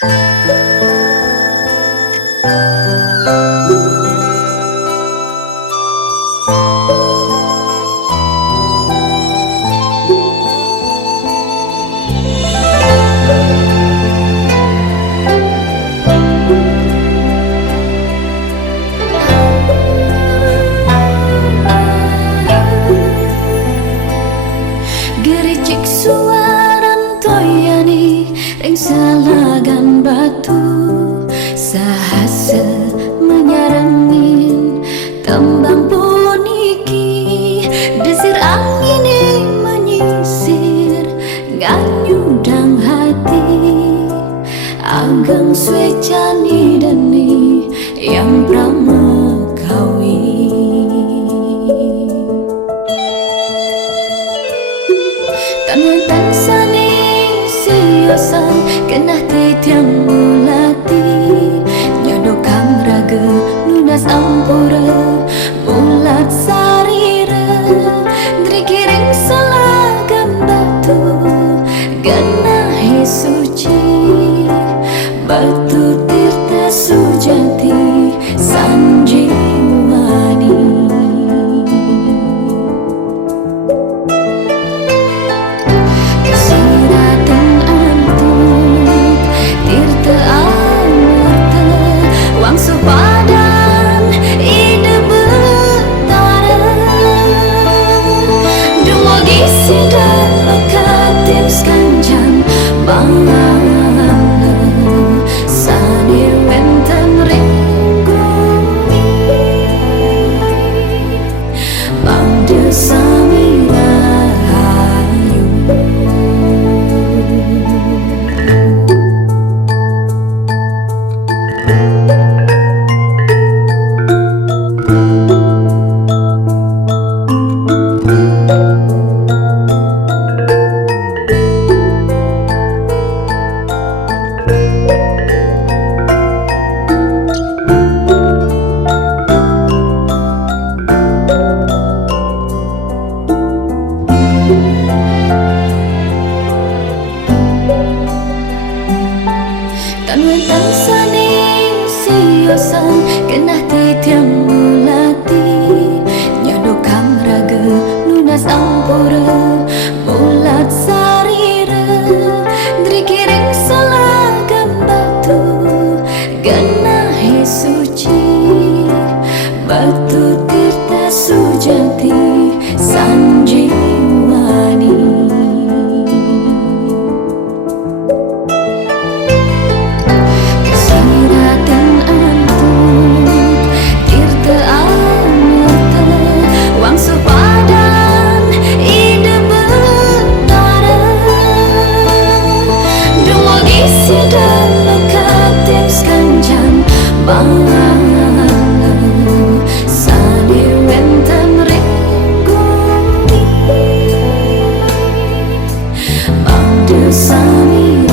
Gericik suaran toyani ring salagan batu sahase menyarangin tembang puniki desir angin menyisir nganyudang hati ageng swecani dani yang pramekawi. Tanwan tansaning siyosan kenah titiang mulati nyodokang raga nunas ampura mulat sarira ngerikiring salagam batu ganahi suci batu tirta sujati sanjiwani. Supadan ide betara dumogi sidang lekatim skanjan bangala sani wenten ringgumi bangde sami rahayu. Tanwan tansaning siyosan kenah titiang mulati nyodokang raga nunas ampura mulat sarira ngerikiring salagam batu ganahi suci batu tirta sujati sanjiwani. Supadan ide betara dumogi sidang lekatim skanjan bangala sani wenten ringgumi bangde sami